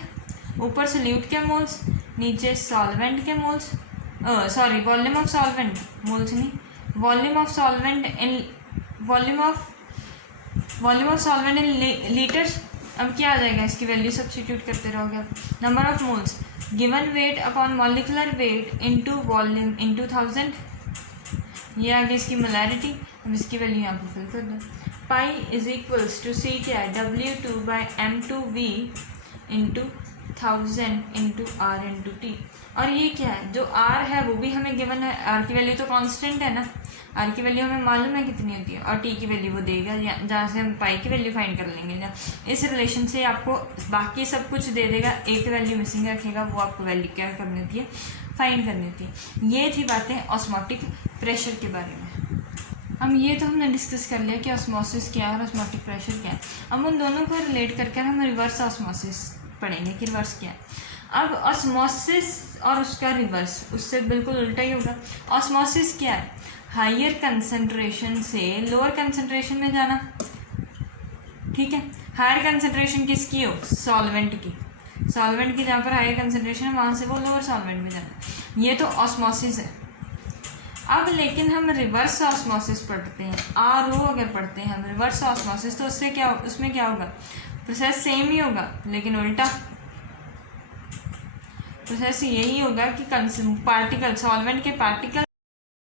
ऊपर सोल्यूट के मोल्स, नीचे सॉल्वेंट के moles, sorry volume of solvent, moles नहीं, volume of solvent in litres. अब क्या आ जाएगा? इसकी वैल्यू सब्स्टिट्यूट करते रहोगे आप। Number of moles given weight upon molecular weight into volume into 1000, ये आ गई इसकी मोलैरिटी। अब इसकी वैल्यू यहाँ पर फिल कर दो। पाई इज इक्वल्स टू सी क्या है? W2/m2v into 1000 into R into T। और ये क्या है? जो R है वो भी हमें गिवन है, R की वैल्यू तो कांस्टेंट है ना, R की वैल्यू हमें मालूम है कितनी होती है, और T की वैल्यू वो देगा जहाँ से हम पाई की वैल्यू फाइंड कर लेंगे ना। इस रिलेशन से आपको बाकी सब कुछ दे देगा, एक वैल्यू मिसिंग रखेगा, वो आपको वैल्यू क्या करनी होती है? फाइंड करनी होती है। ये थी बातें ऑस्मोटिक प्रेशर के बारे में। हम ये तो हमने डिस्कस कर लिया कि ऑस्मोसिस क्या है और ऑस्मोटिक प्रेशर क्या है। अब उन दोनों को रिलेट करके हम रिवर्स ऑस्मोसिस पढ़ेंगे कि रिवर्स क्या है। अब ऑस्मोसिस और उसका रिवर्स उससे बिल्कुल उल्टा ही होगा। ऑस्मोसिस क्या है? हायर कंसंट्रेशन से लोअर कंसंट्रेशन में जाना। ठीक है, हायर कंसंट्रेशन किसकी हो? सॉल्वेंट की। सॉल्वेंट की जहाँ पर हायर कंसंट्रेशन है वहाँ से वो लोअर सॉल्वेंट में जाना। ये तो ऑस्मोसिस है। अब लेकिन हम रिवर्स ऑस्मोसिस पढ़ते हैं, RO अगर पढ़ते हैं हम रिवर्स ऑस्मोसिस, तो उससे क्या, उसमें क्या होगा? प्रोसेस सेम ही होगा लेकिन उल्टा। प्रोसेस यही होगा कि पार्टिकल, सॉल्वेंट के पार्टिकल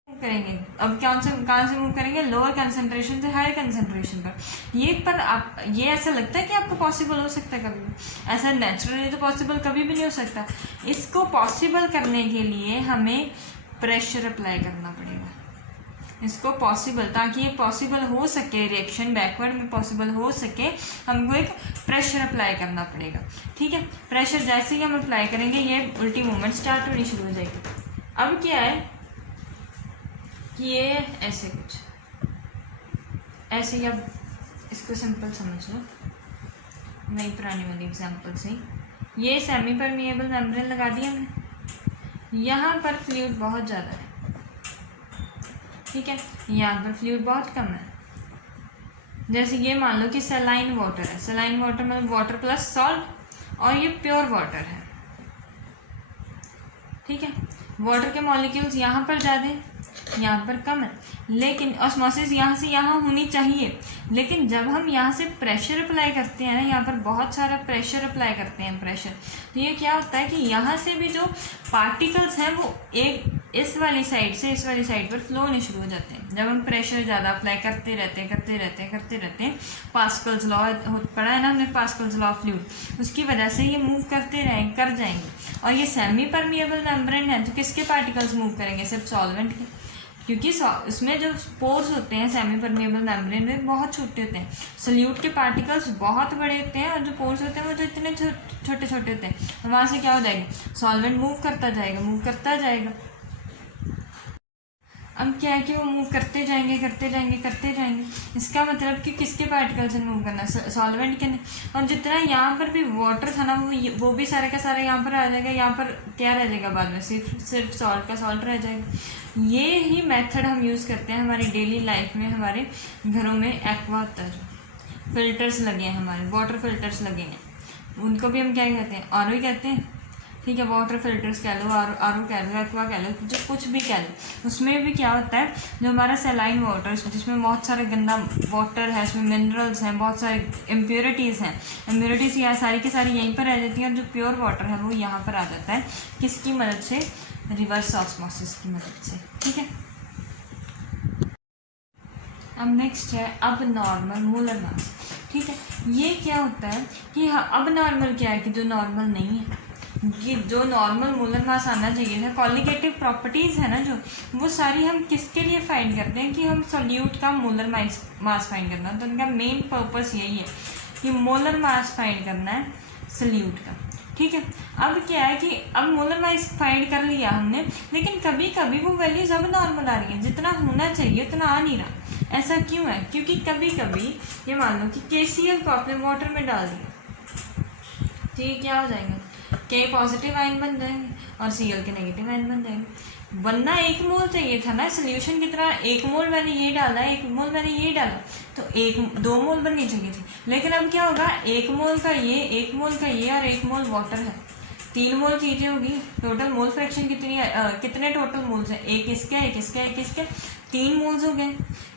करेंगे। अब कहाँ से मूव करेंगे? लोअर कंसंट्रेशन से हायर कंसंट्रेशन पर। ये ऐसा लगता है कि आपको पॉसिबल हो सकता है कभी भी? ऐसा नेचुरली तो पॉसिबल कभी भी नहीं हो सकता। इसको पॉसिबल करने के लिए हमें प्रेशर अप्लाई करना पड़ेगा इसको पॉसिबल, ताकि ये पॉसिबल हो सके, रिएक्शन बैकवर्ड में पॉसिबल हो सके, हमको एक प्रेशर अप्लाई करना पड़ेगा। ठीक है, प्रेशर जैसे ही हम अप्लाई करेंगे ये उल्टी मूवमेंट स्टार्ट होनी शुरू हो जाएगी। अब क्या है कि ये ऐसे कुछ ऐसे ही, अब इसको सिंपल समझ लो, नई पुरानी वाली एग्जांपल से ही। ये सेमी परमिएबल मेम्ब्रेन लगा दिया हमने, यहाँ पर फ्लूइड बहुत ज़्यादा है। ठीक है, यहाँ पर फ्लूइड बहुत कम है। जैसे ये मान लो कि सलाइन वाटर है, सलाइन वाटर मतलब वाटर प्लस सॉल्ट, और ये प्योर वाटर है। ठीक है, वाटर के मॉलिक्यूल्स यहाँ पर ज़्यादा है, यहाँ पर कम है, लेकिन ऑस्मोसिस यहाँ से यहाँ होनी चाहिए। लेकिन जब हम यहाँ से प्रेशर अप्लाई करते हैं ना, यहाँ पर बहुत सारा प्रेशर अप्लाई करते हैं प्रेशर, तो ये क्या होता है कि यहाँ से भी जो पार्टिकल्स हैं वो एक इस वाली साइड से इस वाली साइड पर फ्लो होने शुरू हो जाते हैं। जब हम प्रेशर ज़्यादा अप्लाई करते रहते हैं पास्कल्स लॉ पढ़ा है ना हमने, पास्कल्स लॉ ऑफ फ्लूइड, उसकी वजह से ये मूव कर जाएंगे। और ये सेमी परमिएबल मेम्ब्रेन है तो किसके पार्टिकल्स मूव करेंगे? सिर्फ सॉल्वेंट के। क्योंकि उसमें जो पोर्स होते हैं सेमी परमेबल मेम्ब्रेन में बहुत छोटे होते हैं, सल्यूट के पार्टिकल्स बहुत बड़े होते हैं और जो पोर्स होते हैं वो तो इतने छोटे छोटे होते हैं। तो वहाँ से क्या हो जाएगा, सॉल्वेंट मूव करता जाएगा। अब क्या है कि वो मूव करते जाएंगे। इसका मतलब कि किसके पार्टिकल से मूव करना, सॉल्वेंट के। और जितना यहाँ पर भी वाटर था ना वो भी सारे का सारा यहाँ पर आ जाएगा। यहाँ पर क्या रह जाएगा बाद में, सिर्फ सॉल्ट का सॉल्ट रह जाएगा। ये ही मेथड हम यूज़ करते हैं हमारी डेली लाइफ में। हमारे घरों में एक्वा होता है, फिल्टर्स लगे हैं, हमारे वाटर फिल्टर्स लगे हैं, उनको भी हम क्या कहते हैं, आर ओ कहते हैं। ठीक है, वाटर फिल्टर्स कह लो, आर ओ कह लो, एक्वा कह लो, जो कुछ भी कह लो। उसमें भी क्या होता है, जो हमारा सेलाइन वाटर जिसमें बहुत सारे गंदा वाटर है, उसमें मिनरल्स हैं, बहुत सारे इम्प्योरिटीज़ हैं, इम्प्योरिटीज़ यहाँ सारी की सारी यहीं पर रह जाती हैं और जो प्योर वाटर है वो यहाँ पर आ जाता है। किसकी मदद से, रिवर्स ऑस्मोसिस की मदद से। ठीक है, अब नेक्स्ट है अब नॉर्मल मोलर मास। ठीक है, ये क्या होता है कि हाँ, अब नॉर्मल क्या है कि जो नॉर्मल नहीं है, कि जो नॉर्मल मोलर मास आना चाहिए था, कॉलिगेटिव प्रॉपर्टीज़ है ना जो, वो सारी हम किसके लिए फाइंड करते हैं कि हम सोल्यूट का मोलर मास फाइंड करना है। तो उनका मेन पर्पस यही है कि मोलर मास फाइंड करना है सोल्यूट का। ठीक है, अब क्या है कि अब मोलर मास फाइंड कर लिया हमने, लेकिन कभी कभी वो वैल्यूज अब नॉर्मल आ रही है, जितना होना चाहिए उतना आ नहीं रहा। ऐसा क्यों है, क्योंकि कभी कभी ये मान लो कि KCl को आपने वाटर में डाल दिया, ठीक, क्या हो जाएगा, K पॉजिटिव आयन बन जाएंगे और Cl के नेगेटिव आयन बन जाएंगे। वरना 1 मोल चाहिए था ना सोल्यूशन की तरह, 1 मोल मैंने ये डाला, 1 मोल मैंने ये डाला, तो 2 मोल बननी चाहिए थी। लेकिन अब क्या होगा, 1 मोल का ये, 1 मोल का ये और 1 मोल वाटर है, 3 मोल चीज़ें होगी। टोटल मोल फ्रैक्शन कितनी है, कितने टोटल मोल्स हैं, एक इसके 3 मोल्स हो गए।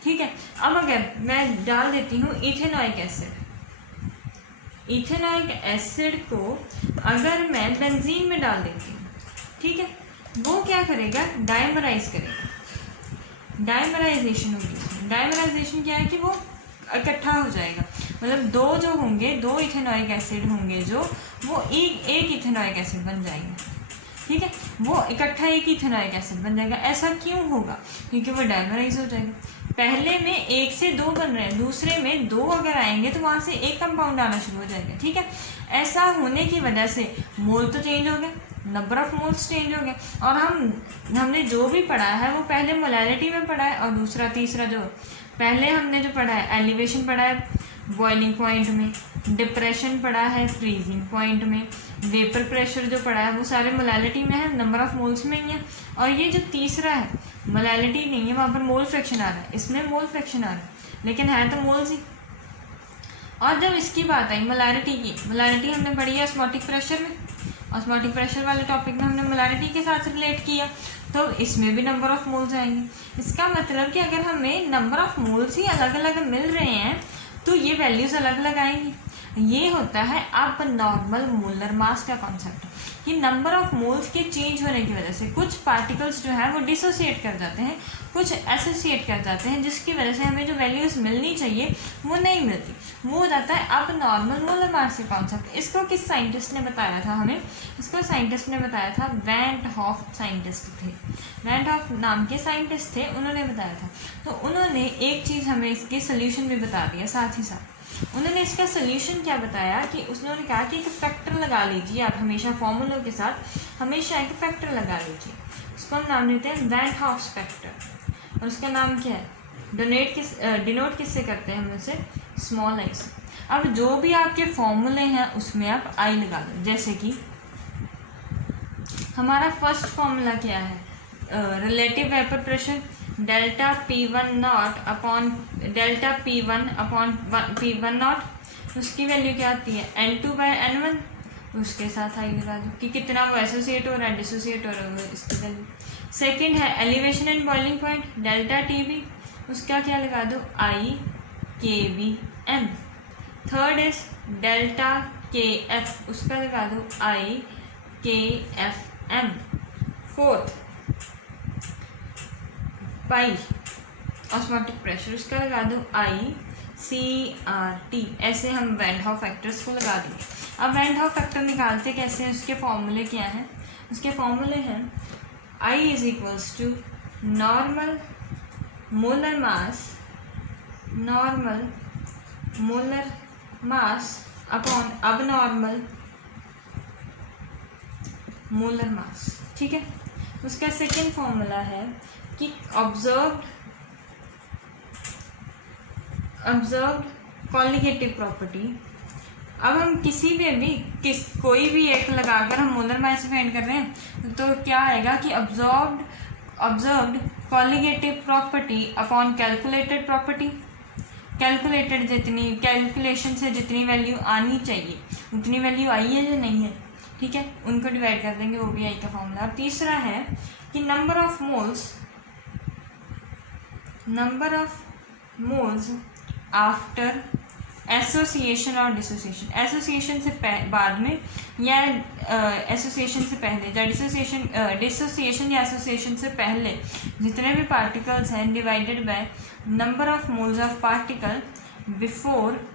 ठीक है, अब अगर मैं डाल देती हूँ इथेनॉइक एसिड, इथेनॉइक एसिड को अगर मैं बेंजीन में डाल देती हूँ, ठीक है, वो क्या करेगा, डाइमराइज करेगा, डाइमराइजेशन होगी। डाइमराइजेशन क्या है कि वो इकट्ठा हो जाएगा, मतलब 2 जो होंगे, 2 इथेनॉइक एसिड होंगे जो, वो एक इथेनॉइक एसिड बन जाएंगे। ठीक है, वो इकट्ठा एक इथेनॉइक एसिड बन जाएगा। ऐसा क्यों होगा, क्योंकि वो डाइमराइज हो जाएगा। पहले में 1 से 2 बन रहे हैं, दूसरे में 2 अगर आएंगे तो वहाँ से एक कंपाउंड आना शुरू हो जाएगा। ठीक है, ऐसा होने की वजह से मोल तो चेंज हो गए, नंबर ऑफ मोल्स चेंज हो गए। और हमने जो भी पढ़ा है वो पहले मोलैलिटी में पढ़ा है, और तीसरा जो पहले हमने जो पढ़ा है, एलिवेशन पढ़ा है बॉइलिंग पॉइंट में, डिप्रेशन पढ़ा है फ्रीजिंग पॉइंट में, वेपर प्रेशर जो पढ़ा है वो सारे मोलैलिटी में है, नंबर ऑफ मोल्स में ही है। और ये जो तीसरा है मोलैलिटी नहीं है, वहाँ पर मोल फ्रैक्शन आ रहा है, इसमें मोल फ्रैक्शन आ रहा है, लेकिन है तो मोल्स ही। और जब इसकी बात आई मोलैलिटी की, मोलैलिटी हमने पढ़ी है ऑस्मोटिक प्रेशर में, ऑस्मोटिक प्रेशर वाले टॉपिक में हमने मोलैलिटी के साथ रिलेट किया, तो इसमें भी नंबर ऑफ मोल्स आएंगे। इसका मतलब कि अगर हमें नंबर ऑफ मोल्स ही अलग अलग मिल रहे हैं तो ये वैल्यूज़ अलग अलग आएंगी। ये होता है अब नॉर्मल मोलर मास का कॉन्सेप्ट, कि नंबर ऑफ मोल्स के चेंज होने की वजह से कुछ पार्टिकल्स जो है वो डिसोसिएट कर जाते हैं, कुछ एसोसिएट कर जाते हैं, जिसकी वजह से हमें जो वैल्यूज़ मिलनी चाहिए वो नहीं मिलती। वो हो जाता है अब नॉर्मल मोलर मास का कॉन्सेप्ट। इसको किस साइंटिस्ट ने बताया था हमें, इसको साइंटिस्ट ने बताया था, वैन ट हॉफ साइंटिस्ट थे, वैन ट हॉफ नाम के साइंटिस्ट थे, उन्होंने बताया था। तो उन्होंने एक चीज़ हमें इसके सोल्यूशन भी बता दिया, साथ ही साथ उन्होंने इसका सोल्यूशन क्या बताया कि उन्होंने कहा कि एक फैक्टर लगा लीजिए आप, हमेशा फॉर्मूलों के साथ हमेशा एक फैक्टर लगा लीजिए, उसको हम नाम देते हैं वैन ट हॉफ फैक्टर। और उसका नाम क्या है, डिनोट किससे करते हैं हम उसे, स्मॉल आई से। अब जो भी आपके फॉर्मूले हैं उसमें आप आई लगा दो, जैसे कि हमारा फर्स्ट फॉर्मूला क्या है, relative vapour pressure delta P1 not upon delta P1 upon P1 not, उसकी वैल्यू क्या आती है N2/N1, उसके साथ आई लगा दो कि कितना वो एसोसिएट हो रहा है, डिसोसिएट हो रहा है, इसकी वैल्यू। सेकेंड है elevation and boiling point delta TB, उसका क्या लगा दो IKBM। Third is delta KF, उसका लगा दो IKFM। फोर्थ पाई ऑस्मोटिक प्रेशर, उसका लगा दो ICRT। ऐसे हम वैन हॉफ फैक्टर्स को लगा देंगे। अब वैन हॉफ फैक्टर निकालते कैसे हैं, उसके फॉर्मूले क्या हैं, उसके फॉर्मूले हैं I is equals to normal molar mass normal molar mass upon abnormal molar mass. ठीक है, उसका सेकेंड फॉर्मूला है कि ऑब्जर्व्ड कॉलिगेटिव प्रॉपर्टी। अब हम कोई भी एक लगाकर हम मोलर मास फाइंड कर रहे हैं तो क्या आएगा कि observed colligative property upon calculated property. Calculation से जितनी वैल्यू आनी चाहिए उतनी वैल्यू आई है या नहीं है, ठीक है, उनको डिवाइड कर देंगे, वो भी आई का फॉर्मूला। अब तीसरा है कि number of moles after association और डिसोसिएशन। एसोसिएशन से बाद में या एसोसिएशन से पहले, या डिसोसिएशन या एसोसिएशन से पहले जितने भी पार्टिकल्स हैं divided by number of moles of particle before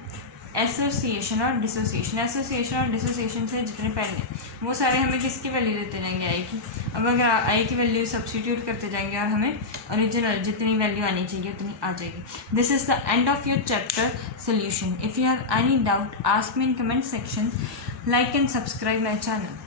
association और डिसोसिएशन। एसोसिएशन और डिसोसिएशन से जितने पहले, वो सारे हमें किसकी वैल्यू देते जाएंगे, आई की। अब अगर आई की वैल्यू सब्स्टिट्यूट करते जाएंगे और हमें ओरिजिनल जितनी वैल्यू आनी चाहिए उतनी आ जाएगी। This is the end of your chapter solution. If you have any doubt ask me in comment section, like and subscribe my channel.